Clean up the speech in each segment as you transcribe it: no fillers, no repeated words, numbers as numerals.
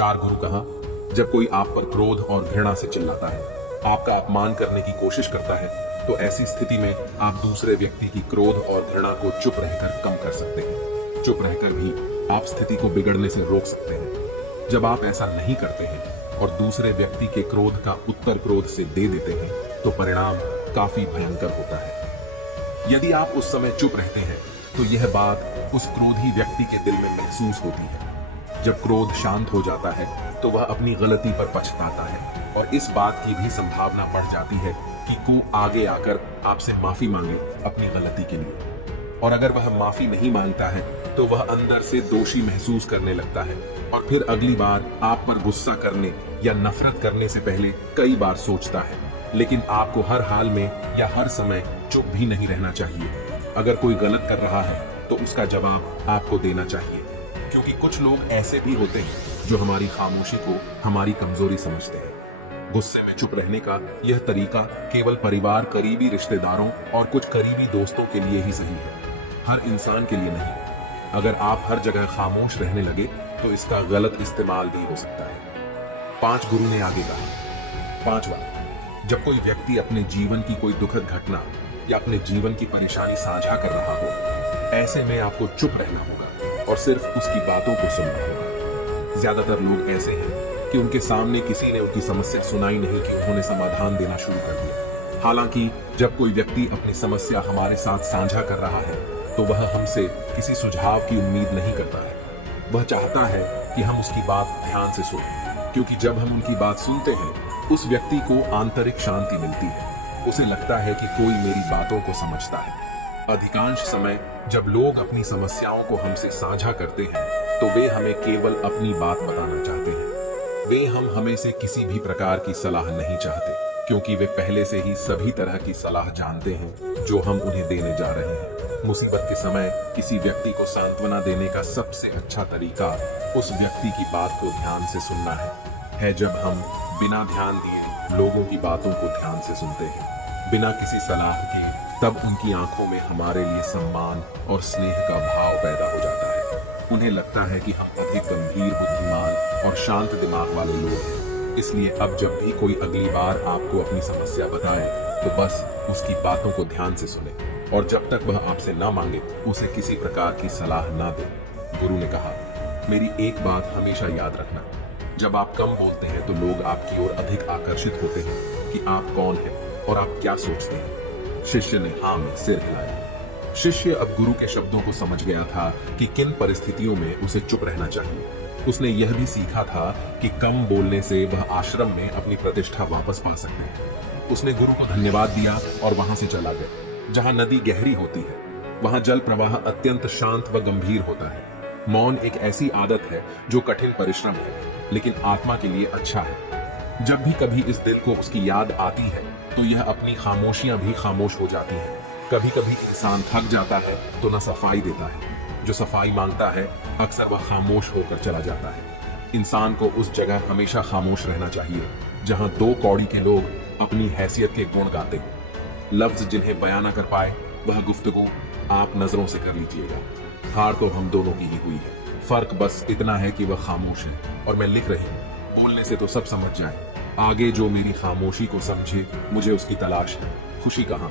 4 गुरु कहा, जब कोई आप पर क्रोध और घृणा से चिल्लाता है, आपका अपमान करने की कोशिश करता है, तो ऐसी स्थिति में आप दूसरे व्यक्ति की क्रोध और घृणा को चुप रहकर कम कर सकते हैं। चुप रहकर भी आप स्थिति को बिगड़ने से रोक सकते हैं। जब आप ऐसा नहीं करते हैं और दूसरे व्यक्ति के क्रोध का उत्तर क्रोध से दे देते हैं, तो परिणाम काफी भयंकर होता है। यदि आप उस समय चुप रहते हैं, तो यह बात उस क्रोधी व्यक्ति के दिल में महसूस होती है। जब क्रोध शांत हो जाता है, तो वह अपनी गलती पर पछताता है और इस बात की भी संभावना बढ़ जाती है कि को आगे आकर आपसे माफी मांगे अपनी गलती के लिए। और अगर वह माफी नहीं मांगता है, तो वह अंदर से दोषी महसूस करने लगता है और फिर अगली बार आप पर गुस्सा करने या नफरत करने से पहले कई बार सोचता है। लेकिन आपको हर हाल में या हर समय चुप भी नहीं रहना चाहिए। अगर कोई गलत कर रहा है, तो उसका जवाब आपको देना चाहिए, क्योंकि कुछ लोग ऐसे भी होते हैं जो हमारी खामोशी को हमारी कमजोरी समझते हैं। गुस्से में चुप रहने का यह तरीका केवल परिवार, करीबी रिश्तेदारों और कुछ करीबी दोस्तों के लिए ही सही है, हर इंसान के लिए नहीं। अगर आप हर जगह खामोश रहने लगे, तो इसका गलत इस्तेमाल भी हो सकता है। 5 गुरु ने आगे कहा, 5वां, जब कोई व्यक्ति अपने जीवन की कोई दुखद घटना या अपने जीवन की परेशानी साझा कर रहा हो, ऐसे में आपको चुप रहना होगा और सिर्फ उसकी बातों को सुनना होगा। ज्यादातर लोग ऐसे हैं कि उनके सामने किसी ने उनकी समस्या सुनाई नहीं कि उन्होंने समाधान देना शुरू कर दिया। हालांकि जब कोई व्यक्ति अपनी समस्या हमारे साथ साझा कर रहा है, तो वह हमसे किसी सुझाव की उम्मीद नहीं करता है। वह चाहता है कि हम उसकी बात ध्यान से सुनें, क्योंकि जब हम उनकी बात सुनते हैं, उस व्यक्ति को आंतरिक शांति मिलती है। उसे लगता है कि कोई मेरी बातों को समझता है। अधिकांश समय जब लोग अपनी समस्याओं को हमसे साझा करते हैं, तो वे हमें केवल अपनी बात बताना चाहते हैं। वे हमें से किसी भी प्रकार की सलाह नहीं चाहते, क्योंकि वे पहले से ही सभी तरह की सलाह जानते हैं जो हम उन्हें देने जा रहे हैं। मुसीबत के समय किसी व्यक्ति को सांत्वना देने का सबसे अच्छा तरीका उस व्यक्ति की बात को ध्यान से सुनना है जब हम बिना ध्यान दिए लोगों की बातों को ध्यान से सुनते हैं, बिना किसी सलाह के, तब उनकी आंखों में हमारे लिए सम्मान और स्नेह का भाव पैदा हो जाता है। उन्हें लगता है कि हम अधिक गंभीर, बुद्धिमान और शांत दिमाग वाले लोग हैं। इसलिए अब जब भी कोई अगली बार आपको अपनी समस्या बताए, तो बस उसकी बातों को ध्यान से सुने और जब तक वह आपसे ना मांगे, उसे किसी प्रकार की सलाह ना दे। गुरु ने कहा, मेरी एक बात हमेशा याद रखना, जब आप कम बोलते हैं, तो लोग आपकी ओर अधिक आकर्षित होते हैं कि आप कौन हैं और आप क्या सोचते हैं। शिष्य ने हाँ में सिर हिलाया। शिष्य अब गुरु के शब्दों को समझ गया था कि किन परिस्थितियों में उसे चुप रहना चाहिए। उसने यह भी सीखा था कि कम बोलने से वह आश्रम में अपनी प्रतिष्ठा वापस पा सकते हैं। उसने गुरु को धन्यवाद दिया और वहां से चला गया। जहां नदी गहरी होती है, वहां जल प्रवाह अत्यंत शांत व गंभीर होता है। मौन एक ऐसी आदत है जो कठिन परिश्रम है, लेकिन आत्मा के लिए अच्छा है। जब भी कभी इस दिल को उसकी याद आती है, तो यह अपनी खामोशियां भी खामोश हो जाती हैं। कभी कभी इंसान थक जाता है तो न सफाई देता है। जो सफाई मांगता है, अक्सर वह खामोश होकर चला जाता है। इंसान को उस जगह हमेशा खामोश रहना चाहिए जहां 2 कौड़ी के लोग अपनी हैसियत के गुण गाते हैं। लफ्ज जिन्हें बयां न कर पाए, वह गुफ्तगू आप नजरों से कर लीजिएगा। हार तो हम दोनों की ही हुई है, फर्क बस इतना है कि वह खामोश है और मैं लिख रही हूँ। बोलने से तो सब समझ जाए। आगे जो मेरी खामोशी को समझे, मुझे उसकी तलाश है। खुशी कहाँ?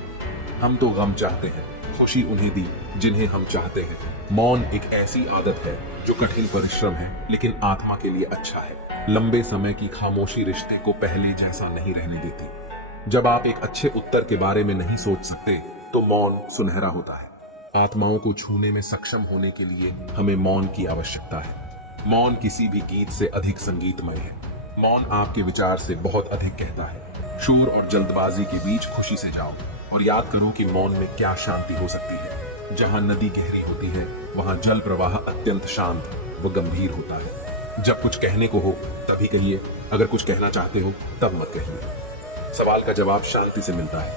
हम तो गम चाहते हैं, खुशी उन्हें दी जिन्हें हम चाहते हैं। मौन एक ऐसी आदत है जो कठिन परिश्रम है, लेकिन आत्मा के लिए अच्छा है। लंबे समय की खामोशी रिश्ते को पहले जैसा नहीं रहने देती। जब आप एक अच्छे उत्तर के बारे में नहीं सोच सकते, तो मौन सुनहरा होता है। आत्माओं को छूने में सक्षम होने के लिए हमें मौन की आवश्यकता है। मौन किसी भी गीत से अधिक संगीतमय है। मौन आपके विचार से बहुत अधिक कहता है। शोर और जल्दबाजी के बीच खुशी से जाओ और याद करो कि मौन में क्या शांति हो सकती है। जहां नदी गहरी होती है, वहां जल प्रवाह अत्यंत शांत व गंभीर होता है। जब कुछ कहने को हो तभी कहिए, अगर कुछ कहना चाहते हो तब मत कहिए। सवाल का जवाब शांति से मिलता है,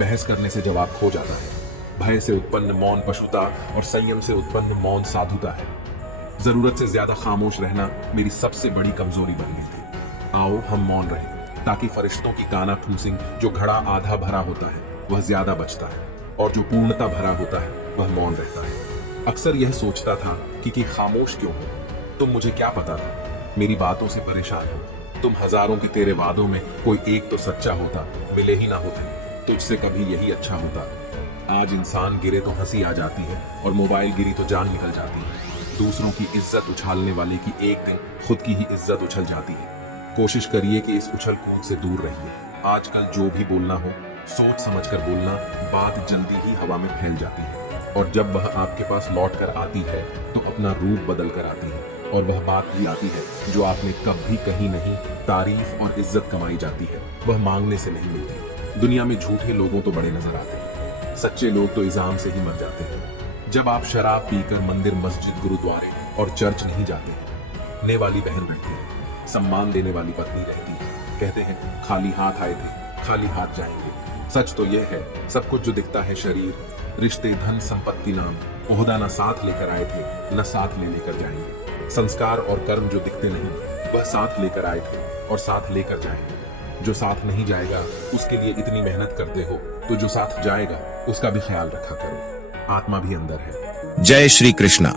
बहस करने से जवाब खो जाता है। भय से उत्पन्न मौन पशुता और संयम से उत्पन्न मौन साधुता है। जरूरत से ज्यादा खामोश रहना मेरी सबसे बड़ी कमजोरी बन गई थी। आओ हम मौन रहें, ताकि फरिश्तों की काना फूसिंग जो घड़ा आधा भरा होता है वह ज्यादा बचता है, और जो पूर्णता भरा होता है वह मौन रहता है। अक्सर यह सोचता था कि खामोश क्यों हूं, तुम मुझे क्या पता था। मेरी बातों से परेशान हो। तुम हजारों के तेरे वादों में कोई एक तो सच्चा होता, मिले ही ना होते, तुझसे कभी यही अच्छा होता। आज इंसान गिरे तो हंसी आ जाती है और मोबाइल गिरी तो जान निकल जाती है। दूसरों की इज्जत उछालने वाले की एक दिन खुद की ही इज्जत उछल जाती है। कोशिश करिए कि इस उछल कूद से दूर रहिए। आजकल जो भी बोलना हो सोच समझ कर बोलना, बात जल्दी ही हवा में फैल जाती है और जब वह आपके पास लौट कर आती है तो अपना रूप बदल कर आती है और वह बात भी आती है जो आपने कभी कहीं नहीं। तारीफ और इज्जत कमाई जाती है, वह मांगने से नहीं मिलती। दुनिया में झूठे लोगों तो बड़े नजर आते हैं, सच्चे लोग तो इल्जाम से ही मर जाते हैं। जब आप शराब पीकर मंदिर, मस्जिद, गुरुद्वारे और चर्च नहीं जाते हैं, ने वाली बहन रहती है, सम्मान देने वाली पत्नी रहती है, कहते हैं खाली हाथ आए थे खाली हाथ जाएंगे। सच तो यह है, सब कुछ जो दिखता है शरीर, रिश्ते, धन संपत्ति, नाम, ओहदा न साथ लेकर आए थे न साथ ले लेकर जाएंगे। संस्कार और कर्म जो दिखते नहीं, वह साथ लेकर आए थे और साथ लेकर जाएंगे। जो साथ नहीं जाएगा उसके लिए इतनी मेहनत करते हो, तो जो साथ जाएगा उसका भी ख्याल रखा करो। आत्मा भी अंदर है। जय श्री कृष्णा।